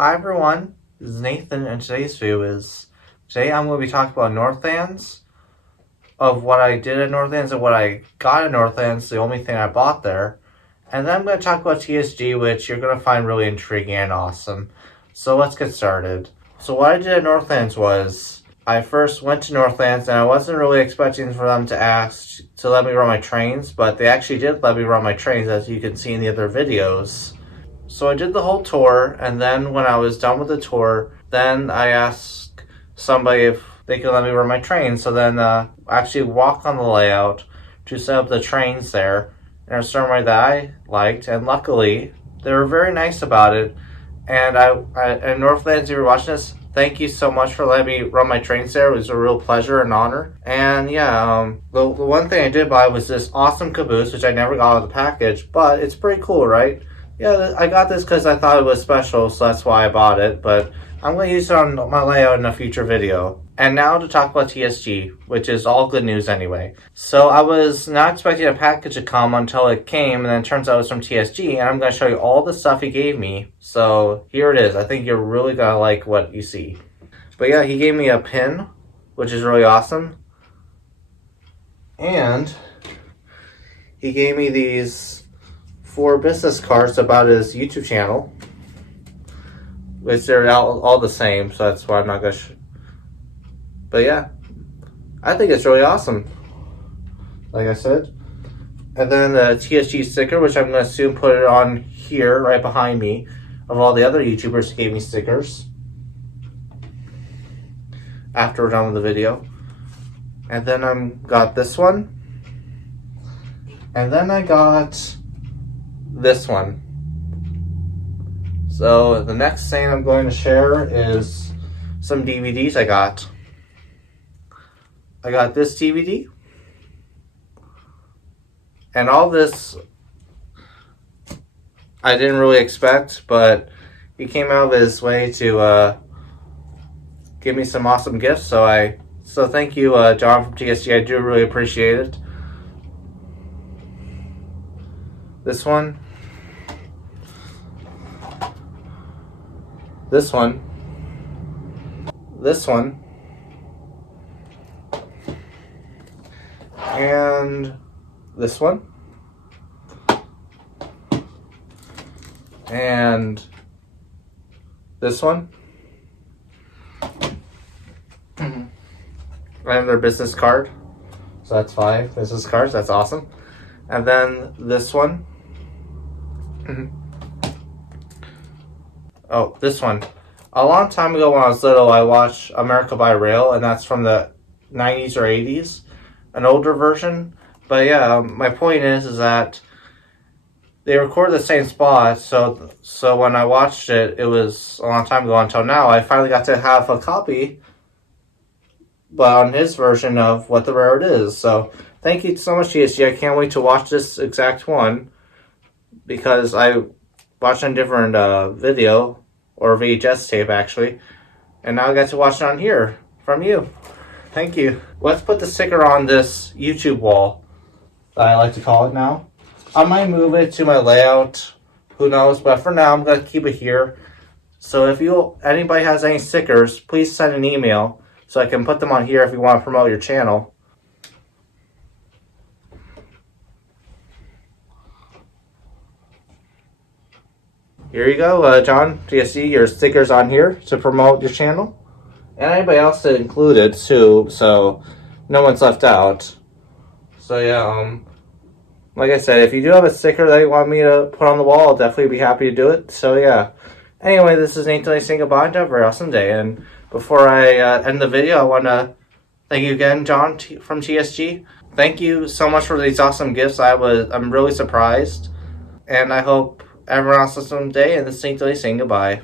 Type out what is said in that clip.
Hi everyone, this is Nathan, and today I'm going to be talking about Northlandz, of what I did at Northlandz and what I got at Northlandz, the only thing I bought there. And then I'm going to talk about TSG, which you're going to find really intriguing and awesome. So let's get started. So what I did at Northlandz was, I first went to Northlandz and I wasn't really expecting for them to ask to let me run my trains, but they actually did let me run my trains, as you can see in the other videos. So I did the whole tour, and then when I was done with the tour, then I asked somebody if they could let me run my train. So then I actually walked on the layout to set up the trains there in a certain way that I liked, and luckily they were very nice about it. And and Northlandz, if you're watching this, thank you so much for letting me run my trains there. It was a real pleasure and honor. And yeah, the one thing I did buy was this awesome caboose, which I never got out of the package, but it's pretty cool, right? Yeah, I got this because I thought it was special, so that's why I bought it, but I'm going to use it on my layout in a future video. And now to talk about TSG, which is all good news anyway. So I was not expecting a package to come until it came, and then it turns out it was from TSG, and I'm going to show you all the stuff he gave me. So here it is. I think you're really going to like what you see. But yeah, he gave me a pin, which is really awesome. And he gave me these 4 business cards about his YouTube channel, which they're all the same, so that's why I'm not gonna but yeah, I think it's really awesome, like I said. And then the TSG sticker, which I'm gonna soon put it on here right behind me, of all the other YouTubers who gave me stickers after we're done with the video. And then I got this one, and then I got this one. So the next thing I'm going to share is some DVDs I got. I got this DVD, and all this I didn't really expect, but he came out of his way to give me some awesome gifts. So thank you, John from TSG. I do really appreciate it. This one. This one. This one. And this one. And this one. And their business card. So that's 5 business cards. That's awesome. And then this one. Oh, this one. A long time ago when I was little, I watched America by Rail, and that's from the 90s or 80s, an older version. But yeah, my point is that they record the same spot, so when I watched it, it was a long time ago until now. I finally got to have a copy, but on his version of what the railroad is. So thank you so much, TSG. I can't wait to watch this exact one, because I watched a different video, or VHS tape actually, and now I get to watch it on here from you. Thank you. Let's put the sticker on this YouTube wall, that I like to call it now. I might move it to my layout, who knows, but for now I'm going to keep it here. So if anybody has any stickers, please send an email so I can put them on here if you want to promote your channel. Here you go, John, TSG, your stickers on here to promote your channel. And anybody else included too, so no one's left out. So yeah, like I said, if you do have a sticker that you want me to put on the wall, I'll definitely be happy to do it. So yeah. Anyway, this is Nathan saying goodbye and have a very awesome day. And before I end the video, I want to thank you again, John from TSG. Thank you so much for these awesome gifts. I'm really surprised. And I hope everyone else has a awesome day, and this is Nathan saying goodbye.